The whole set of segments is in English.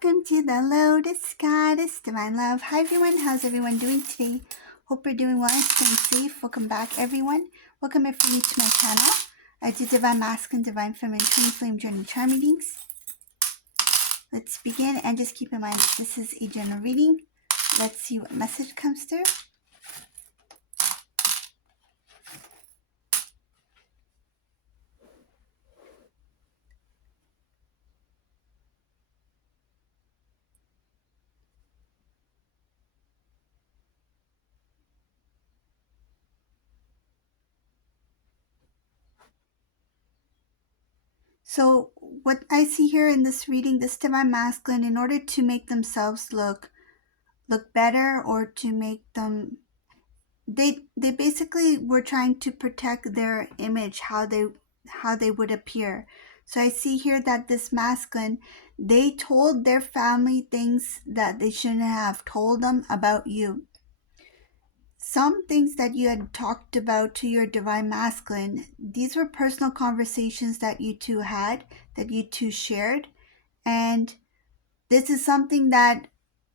Welcome to the Lotus Goddess Divine Love. Hi everyone, how's everyone doing today? Hope you're doing well and staying safe. Welcome back everyone. Welcome everybody to my channel. I do Divine Masculine, Divine Feminine, Twin Flame Journey Charm readings. Let's begin and just keep in mind this is a general reading. Let's see what message comes through. So what I see here in this reading, this Divine Masculine, in order to make themselves look better or to make them, they basically were trying to protect their image, how they would appear. So I see here that this masculine, they told their family things that they shouldn't have told them about you. Some things that you had talked about to your divine masculine, these were personal conversations that you two had, that you two shared. And this is something that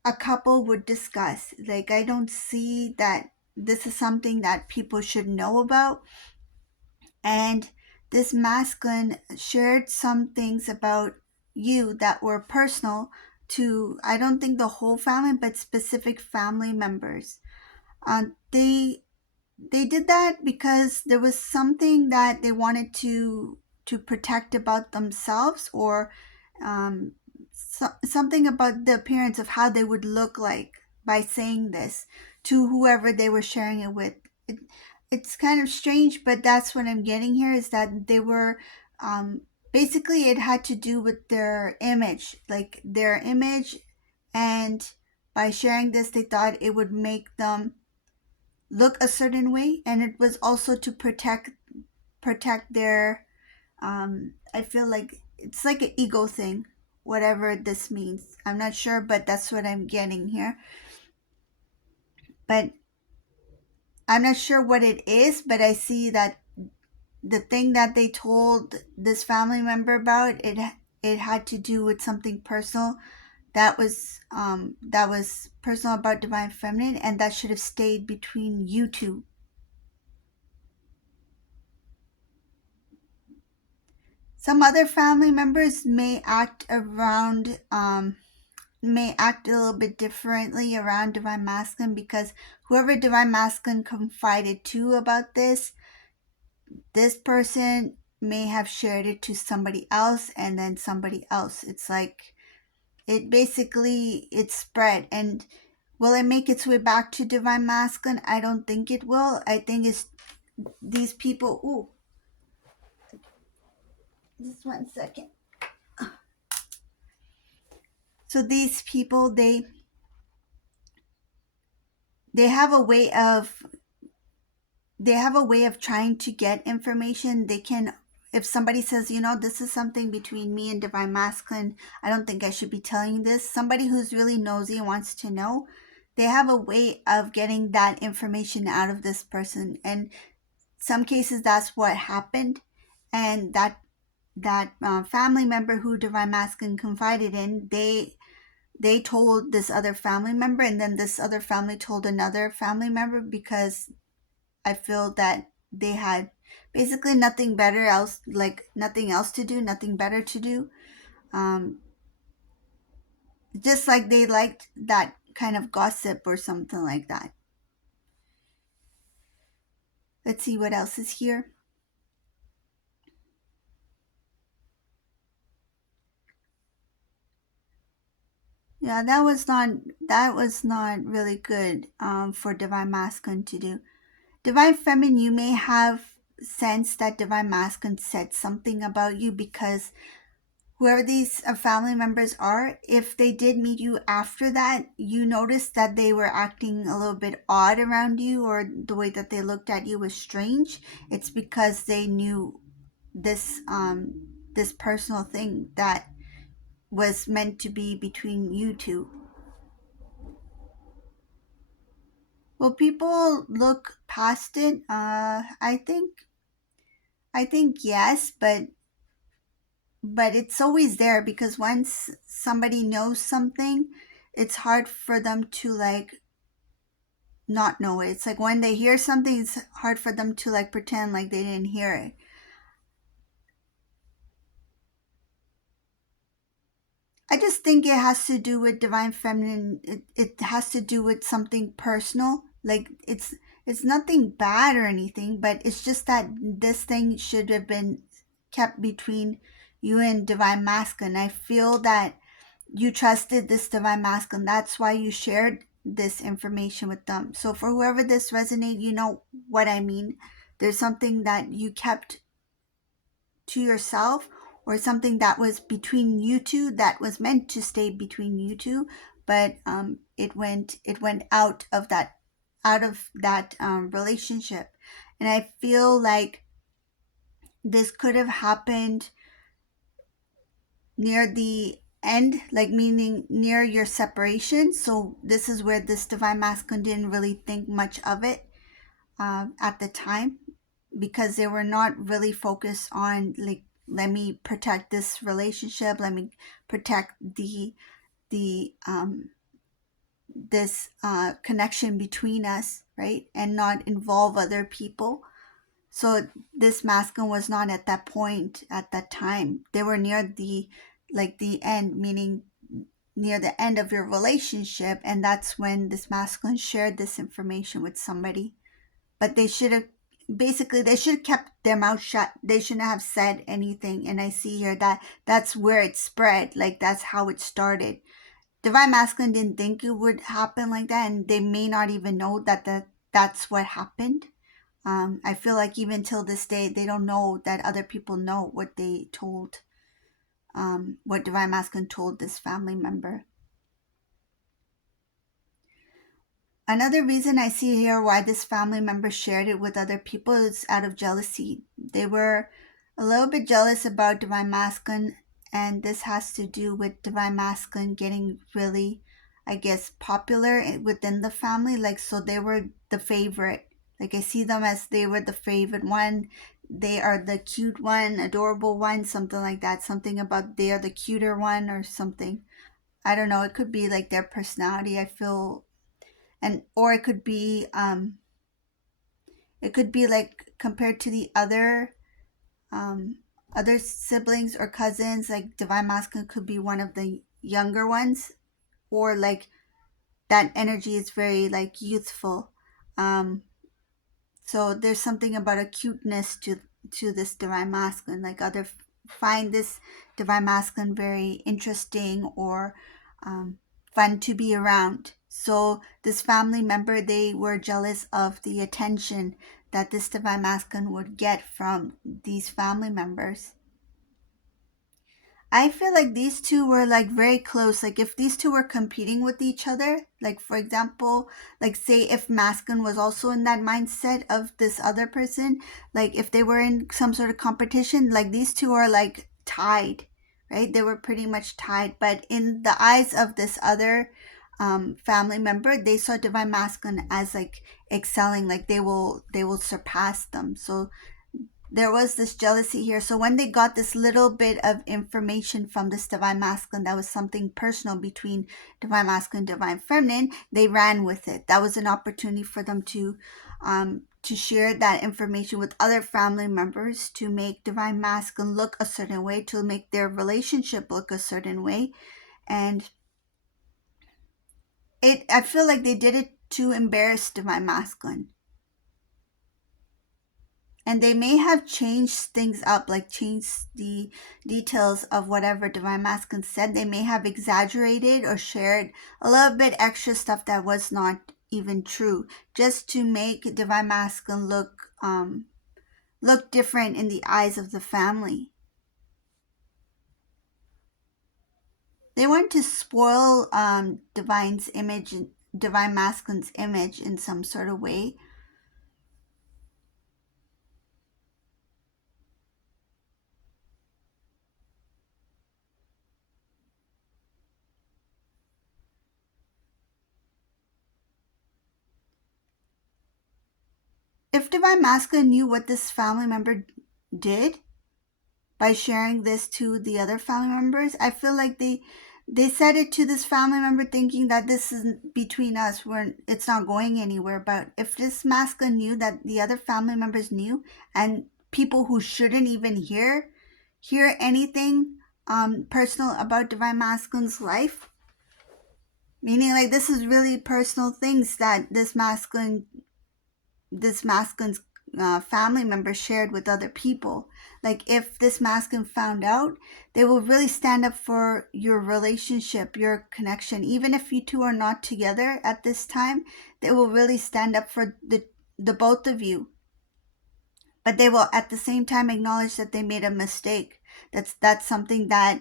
a couple would discuss. Like, I don't see that this is something that people should know about. And this masculine shared some things about you that were personal to, I don't think the whole family, but specific family members. They did that because there was something that they wanted to protect about themselves, or something about the appearance of how they would look like by saying this to whoever they were sharing it with. It's kind of strange, but that's what I'm getting here, is that they were basically, it had to do with their image, and by sharing this, they thought it would make them look a certain way, and it was also to protect their I feel like it's like an ego thing, whatever this means. I'm not sure, but that's what I'm getting here. But I'm not sure what it is, but I see that the thing that they told this family member about, it had to do with something personal that was personal about divine feminine, and that should have stayed between you two. Some other family members may act a little bit differently around divine masculine, because whoever divine masculine confided to about this person may have shared it to somebody else, and then somebody else. It's like it spread. And will it make its way back to divine masculine? I don't think it will. I think it's these people. Ooh, just 1 second. So these people, they have a way of trying to get information. They can, if somebody says, this is something between me and divine masculine, I don't think I should be telling this. Somebody who's really nosy and wants to know, they have a way of getting that information out of this person. And some cases, that's what happened. And that family member who divine masculine confided in, they told this other family member, and then this other family told another family member, because I feel that they had basically nothing else to do, nothing better to do. Just like they liked that kind of gossip or something like that. Let's see what else is here. Yeah, that was not really good for divine masculine to do. Divine feminine, you may have sensed that divine masculine said something about you, because whoever these family members are, if they did meet you after that, you noticed that they were acting a little bit odd around you, or the way that they looked at you was strange. It's because they knew this this personal thing that was meant to be between you two. Will people look past it? I think yes, but but it's always there because once somebody knows something, it's hard for them to like not know it. It's like when they hear something, it's hard for them to like pretend like they didn't hear it. I just think it has to do with divine feminine. It has to do with something personal. Like it's nothing bad or anything, but it's just that this thing should have been kept between you and divine masculine. I feel that you trusted this divine masculine. That's why you shared this information with them. So for whoever this resonate, you know what I mean. There's something that you kept to yourself, or something that was between you two, that was meant to stay between you two, but it went out of that relationship. And I feel like this could have happened near the end, like meaning near your separation. So this is where this divine masculine didn't really think much of it at the time, because they were not really focused on like, let me protect this relationship, let me protect the this connection between us, right, and not involve other people. So this masculine was not at that point at that time. They were near the, like the end, meaning near the end of your relationship, and that's when this masculine shared this information with somebody. But they should have, basically they should have kept their mouth shut. They shouldn't have said anything. And I see here that that's where it spread, like that's how it started. Divine masculine didn't think it would happen like that, and they may not even know that's what happened. I feel like even till this day they don't know that other people know what they told, what divine masculine told this family member. Another reason I see here why this family member shared it with other people is out of jealousy. They were a little bit jealous about divine masculine, and this has to do with divine masculine getting really, I guess, popular within the family. Like, so they were the favorite. Like, I see them as they were the favorite one. They are the cute one, adorable one, something like that. Something about they are the cuter one or something. I don't know. It could be like their personality. I feel, and or it could be like compared to the um other siblings or cousins, like divine masculine could be one of the younger ones, or like that energy is very like youthful. So there's something about a cuteness to this divine masculine, like other find this divine masculine very interesting, or um, fun to be around. So this family member, they were jealous of the attention that this divine masculine would get from these family members. I feel like these two were like very close. Like if these two were competing with each other, like for example, like say if masculine was also in that mindset of this other person, like if they were in some sort of competition, like these two are like tied, right? They were pretty much tied. But in the eyes of this other family member, they saw divine masculine as like excelling, like they will surpass them. So there was this jealousy here. So when they got this little bit of information from this divine masculine, that was something personal between divine masculine and divine feminine, they ran with it. That was an opportunity for them to share that information with other family members, to make divine masculine look a certain way, to make their relationship look a certain way. And I feel like they did it to embarrass divine masculine. And they may have changed things up, like changed the details of whatever divine masculine said. They may have exaggerated or shared a little bit extra stuff that was not even true, just to make divine masculine look different in the eyes of the family. They want to spoil divine's image, divine masculine's image in some sort of way. If divine masculine knew what this family member did, by sharing this to the other family members. I feel like they said it to this family member thinking that this is between us, where it's not going anywhere. But if this masculine knew that the other family members knew, and people who shouldn't even hear anything personal about divine masculine's life, meaning like this is really personal things that this masculine's family member shared with other people. Like if this masculine found out, they will really stand up for your relationship, your connection. Even if you two are not together at this time, they will really stand up for the both of you. But they will at the same time acknowledge that they made a mistake. That's something that,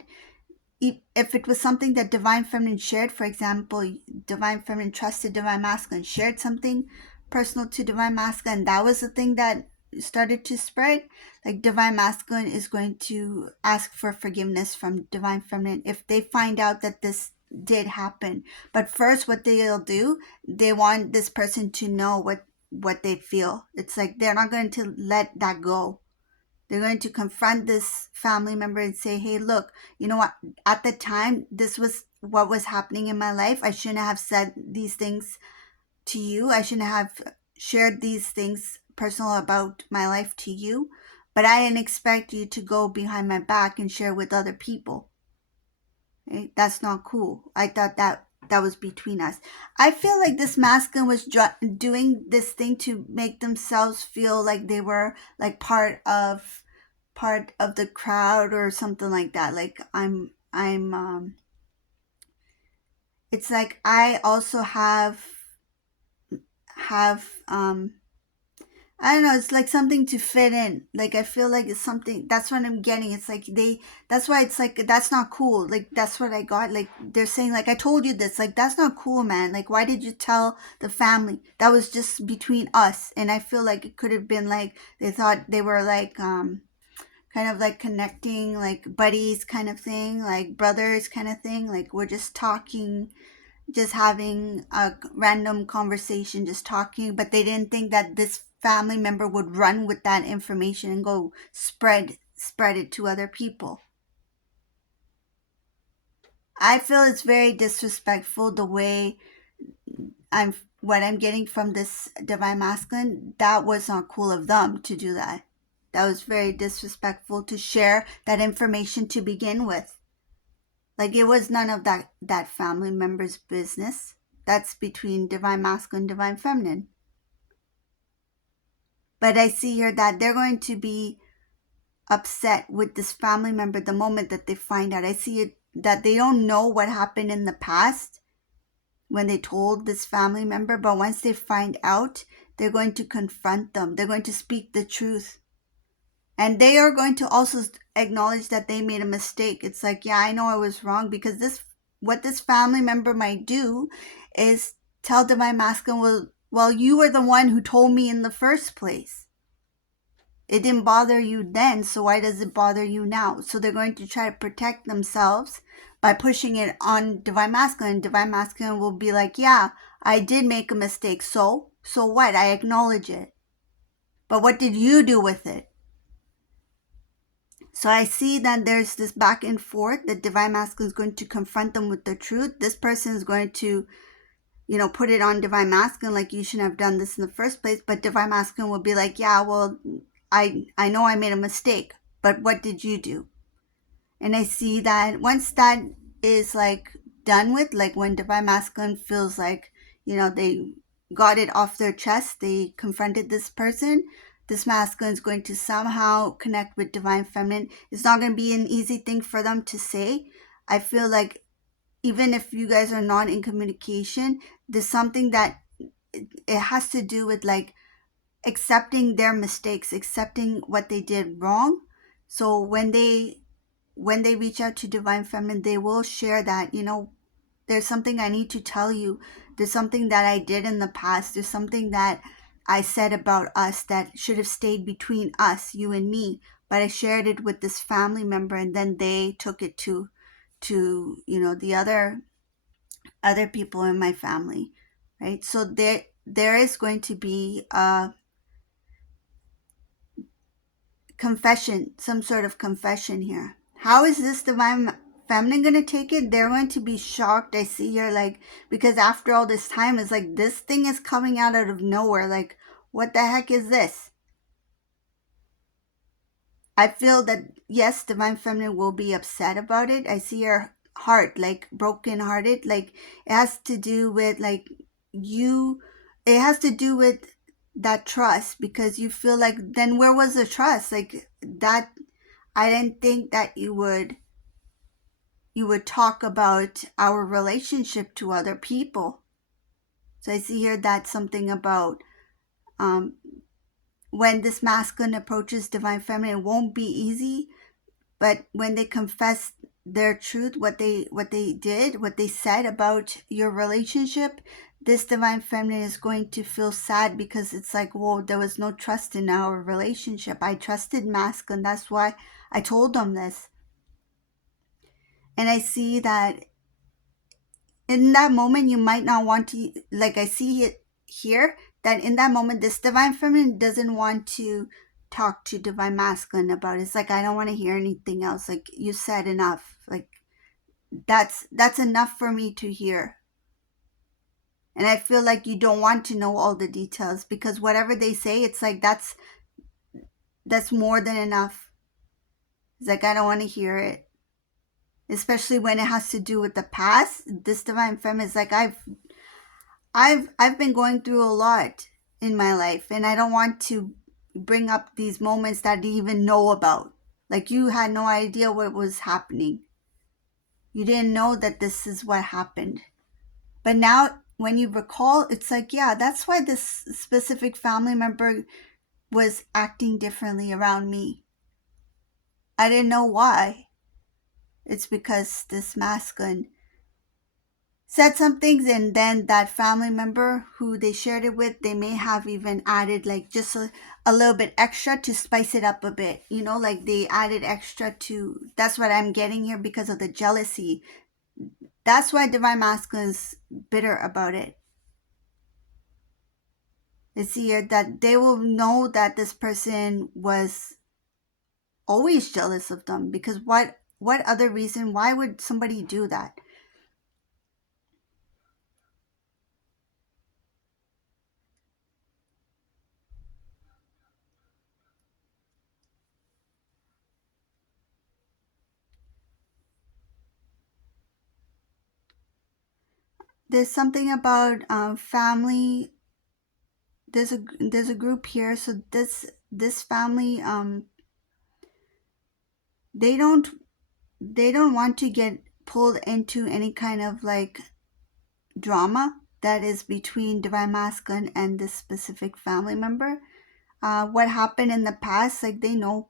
if it was something that divine feminine shared, for example, divine feminine trusted divine masculine, shared something personal to divine masculine, that was the thing that started to spread, like divine masculine is going to ask for forgiveness from divine feminine if they find out that this did happen. But first, what they'll do, they want this person to know what they feel. It's like they're not going to let that go. They're going to confront this family member and say, hey, look, you know what? At the time, this was what was happening in my life. I shouldn't have said these things to you. I shouldn't have shared these things personal about my life to you. But I didn't expect you to go behind my back and share with other people. Right? That's not cool. I thought that was between us. I feel like this masculine was doing this thing to make themselves feel like they were like part of the crowd or something like that. Like I'm it's like I also have I don't know, it's like something to fit in. Like I feel like it's something, that's what I'm getting. It's like that's why it's like that's not cool. Like that's what I got. Like they're saying like I told you this. Like that's not cool, man. Like why did you tell the family? That was just between us. And I feel like it could have been like they thought they were like kind of like connecting, like buddies kind of thing, like brothers kind of thing. Like we're just talking, just having a random conversation, just talking. But they didn't think that this family member would run with that information and go spread it to other people. I feel it's very disrespectful the way what I'm getting from this divine masculine. That was not cool of them to do that. That was very disrespectful to share that information to begin with. Like it was none of that family member's business. That's between divine masculine, divine feminine. But I see here that they're going to be upset with this family member the moment that they find out. I see it that they don't know what happened in the past when they told this family member, but once they find out, they're going to confront them. They're going to speak the truth. And they are going to also acknowledge that they made a mistake. It's like, yeah, I know I was wrong, because what this family member might do is tell divine masculine, well, you were the one who told me in the first place. It didn't bother you then, so why does it bother you now? So they're going to try to protect themselves by pushing it on divine masculine. Divine masculine will be like, yeah, I did make a mistake. So what? I acknowledge it. But what did you do with it? So I see that there's this back and forth, that divine masculine is going to confront them with the truth. This person is going to, put it on divine masculine, like you shouldn't have done this in the first place. But divine masculine will be like, yeah, well, I know I made a mistake, but what did you do? And I see that once that is like done with, like when divine masculine feels like, they got it off their chest, they confronted this person, this masculine is going to somehow connect with divine feminine. It's not going to be an easy thing for them to say. I feel like even if you guys are not in communication, there's something that it has to do with like accepting their mistakes, accepting what they did wrong. So when they reach out to divine feminine, they will share that, there's something I need to tell you. There's something that I did in the past. There's something that I said about us that should have stayed between us, you and me, but I shared it with this family member, and then they took it to the other people in my family, right? So there is going to be a confession, some sort of confession here. How is this divine feminine going to take it? They're going to be shocked. I see here, like, because after all this time, it's like this thing is coming out of nowhere. Like, what the heck is this? I feel that, yes, divine feminine will be upset about it. I see her heart, like, broken hearted. Like, it has to do with, like, you, it has to do with that trust, because you feel like, then where was the trust? Like, that, I didn't think that you would talk about our relationship to other people. So I see here that something about um, when this masculine approaches divine feminine, it won't be easy, but when they confess their truth, what they did, what they said about your relationship, this divine feminine is going to feel sad, because it's like, whoa, there was no trust in our relationship. I trusted masculine, that's why I told them this. And I see that in that moment you might not want to, like, I see it here, that in that moment this divine feminine doesn't want to talk to divine masculine about it. It's like, I don't want to hear anything else. Like, you said enough. Like, that's enough for me to hear. And I feel like you don't want to know all the details, because whatever they say, it's like, that's more than enough. It's like, I don't want to hear it, especially when it has to do with the past. This divine feminine is like, I've been going through a lot in my life, and I don't want to bring up these moments that I didn't even know about. Like, you had no idea what was happening. You didn't know that this is what happened. But now when you recall, it's like, yeah, that's why this specific family member was acting differently around me. I didn't know why. It's because this masculine said some things, and then that family member who they shared it with, they may have even added, like, just a little bit extra to spice it up a bit, like they added extra to. That's what I'm getting here, because of the jealousy. That's why divine masculine is bitter about it. It's here that they will know that this person was always jealous of them, because what other reason, why would somebody do that? There's something about family. There's a group here, so this family, they don't they don't want to get pulled into any kind of, like, drama that is between divine masculine and this specific family member. What happened in the past, like, they know,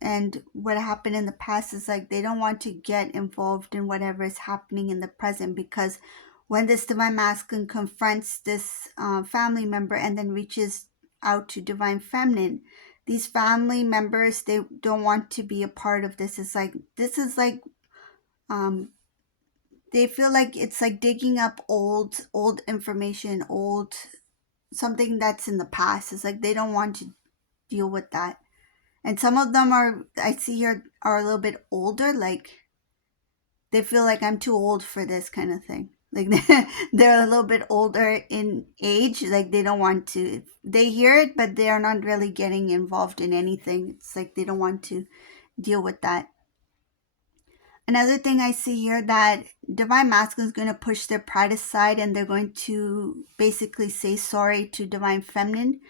and what happened in the past is like, they don't want to get involved in whatever is happening in the present, because when this divine masculine confronts this family member and then reaches out to divine feminine, these family members, they don't want to be a part of this. It's like, this is like, um they feel like it's like digging up old information, old something that's in the past. It's like they don't want to deal with that. And some of them are, I see here, are a little bit older. Like, they feel like, I'm too old for this kind of thing. Like, they're a little bit older in age. Like, they don't want to, they hear it, but they are not really getting involved in anything. It's like they don't want to deal with that. Another thing I see here, that divine masculine is going to push their pride aside, and they're going to basically say sorry to divine feminine.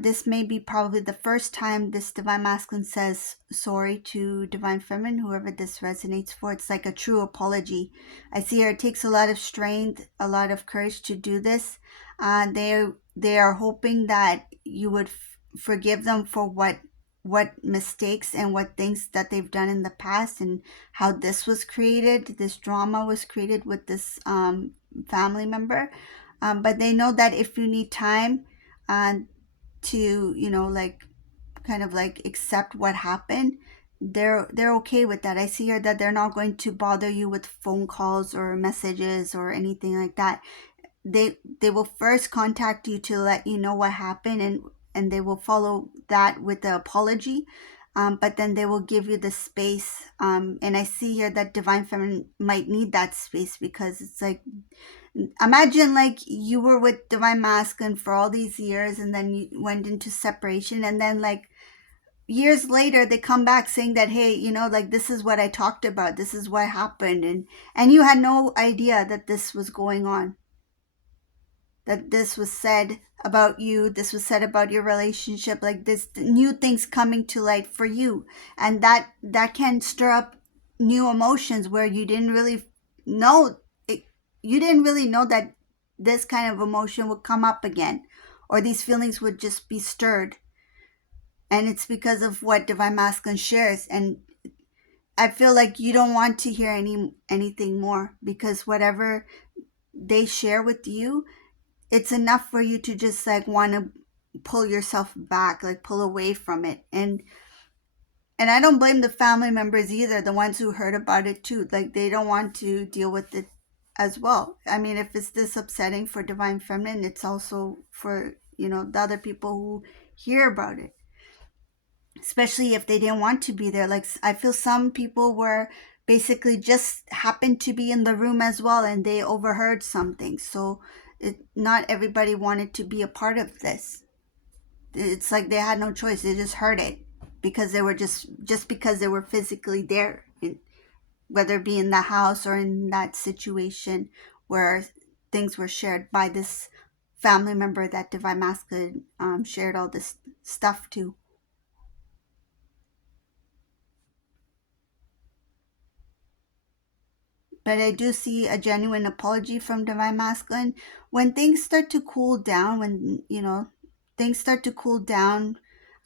This may be probably the first time this divine masculine says sorry to divine feminine, whoever this resonates for. It's like a true apology. I see here, it takes a lot of strength, a lot of courage to do this. They are hoping that you would forgive them for what mistakes and what things that they've done in the past, and how this was created, this drama was created with this family member. But they know that if you need time uh, to, like, kind of like accept what happened, they're okay with that. I see here that they're not going to bother you with phone calls or messages or anything like that. They will first contact you to let you know what happened, and they will follow that with the apology. but then they will give you the space. And I see here that divine feminine might need that space, because it's like, imagine like you were with divine masculine for all these years, and then you went into separation, and then like years later they come back saying that, hey, like, this is what I talked about, this is what happened, and you had no idea that this was going on, that this was said about you, this was said about your relationship, like this new things coming to light for you. And that can stir up new emotions where you didn't really know it, you didn't really know that this kind of emotion would come up again, or these feelings would just be stirred. And it's because of what divine masculine shares. And I feel like you don't want to hear anything more, because whatever they share with you, it's enough for you to just like want to pull yourself back, like pull away from it. And I don't blame the family members either, the ones who heard about it too. Like, they don't want to deal with it as well. I mean, if it's this upsetting for divine feminine, it's also for, the other people who hear about it, especially if they didn't want to be there. Like, I feel some people were basically just happened to be in the room as well, and they overheard something. So not everybody wanted to be a part of this. It's like they had no choice, they just heard it because they were just because they were physically there, whether it be in the house or in that situation where things were shared by this family member that divine masculine shared all this stuff to. But I do see a genuine apology from divine masculine. When things start to cool down, when things start to cool down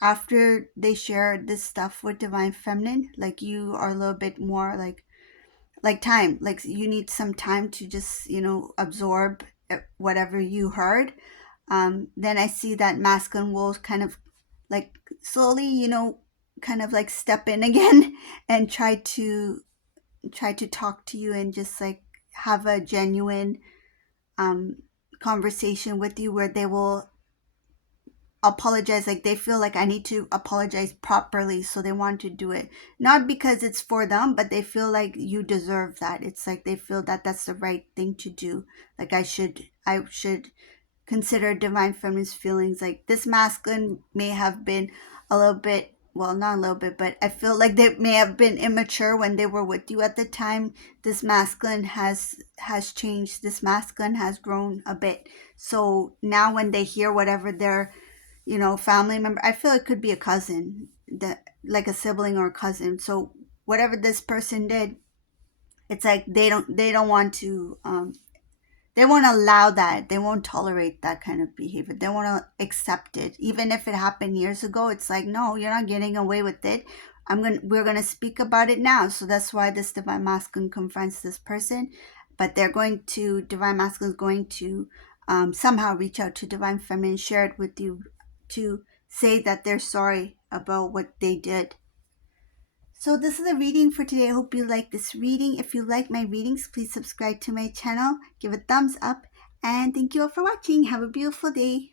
after they share this stuff with divine feminine, like you are a little bit more like time, like you need some time to just absorb whatever you heard. Then I see that masculine will kind of like slowly, kind of like step in again and try to talk to you and just like have a genuine um, conversation with you, where they will apologize. Like, they feel like I need to apologize properly, so they want to do it, not because it's for them, but they feel like you deserve that. It's like they feel that that's the right thing to do. Like, I should consider divine feminine's feelings. Like, this masculine may have been a little bit, well, not a little bit, but I feel like they may have been immature when they were with you at the time. This masculine has changed, this masculine has grown a bit. So now when they hear whatever their family member, I feel it could be a cousin, that like a sibling or a cousin, so whatever this person did, it's like they don't want to they won't allow that. They won't tolerate that kind of behavior. They won't accept it. Even if it happened years ago, it's like, no, you're not getting away with it. We're gonna speak about it now. So that's why this divine masculine confronts this person. But divine masculine is going to somehow reach out to divine feminine, share it with you, to say that they're sorry about what they did. So this is a reading for today. I hope you like this reading. If you like my readings, please subscribe to my channel, give a thumbs up, and thank you all for watching. Have a beautiful day.